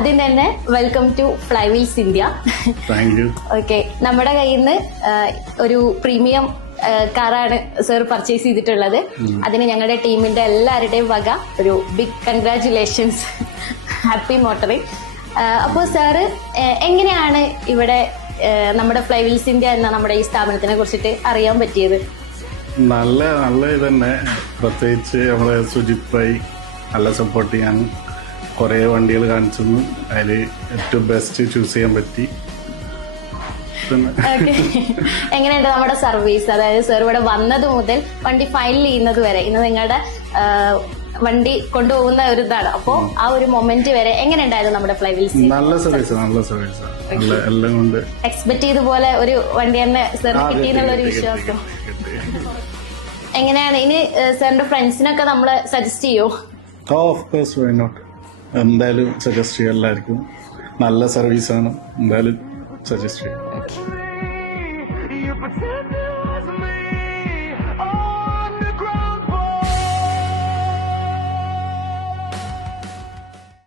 ആദ്യം തന്നെ welcome to ഫ്ലൈവീൽസ് India. Okay, നമ്മുടെ കയ്യിൽ നിന്ന് ഒരു പ്രീമിയം കാറാണ് സർ പർച്ചേസ് ചെയ്തിട്ടുള്ളത്. അതിന് ഞങ്ങളുടെ ടീമിന്റെ എല്ലാവരുടെയും വക ഒരു ബിഗ് കൺഗ്രാറ്റുലേഷൻസ്. Happy motoring. അപ്പോൾ സാറ് എങ്ങനെയാണ് ഇവിടെ നമ്മുടെ ഫ്ലൈവീൽസ് ഇന്ത്യ എന്ന നമ്മുടെ ഈ സ്ഥാപനത്തിനെ കുറിച്ചിട്ട് അറിയാൻ പറ്റിയത്? നല്ല ഇത് തന്നെ. പ്രത്യേകിച്ച് നമ്മളെ സുജിത് ഭായി നല്ല സപ്പോർട്ട് ചെയ്യാൻ കുറേ വണ്ടികൾ കാണിച്ചു. അതിൽ ഏറ്റവും ബെസ്റ്റ് ചൂസ് ചെയ്യാൻ പറ്റി. എങ്ങനെയുണ്ട് നമ്മുടെ സർവീസ്? അതായത് സർ ഇവിടെ വന്നത് മുതൽ വണ്ടി ഫൈനൽ ചെയ്യുന്നത് വരെ, ഇന്ന് നിങ്ങളുടെ വണ്ടി കൊണ്ടുപോകുന്ന ഒരു ഇതാണ്. അപ്പോ ആ ഒരു മൊമെന്റ് വരെ എങ്ങനെ ഉണ്ടായിരുന്നു നമ്മുടെ ഫ്ലൈവീൽസ്? നല്ല സർവീസ് എല്ലാം കൊണ്ട് എക്സ്പെക്ട് ചെയ്ത പോലെ ഒരു വണ്ടി തന്നെ സാറിന് കിട്ടിയെന്നുള്ള ഒരു വിശ്വാസം. എങ്ങനെയാണ് ഇനി സാറിന്റെ ഫ്രണ്ട്സിനൊക്കെ നമ്മള് സജസ്റ്റ് ചെയ്യോ? Of course, why not. എന്തായാലും സജസ്റ്റ് ചെയ്യും. എല്ലാവർക്കും നല്ല സർവീസാണ്, എന്തായാലും സജസ്റ്റ് ചെയ്യും.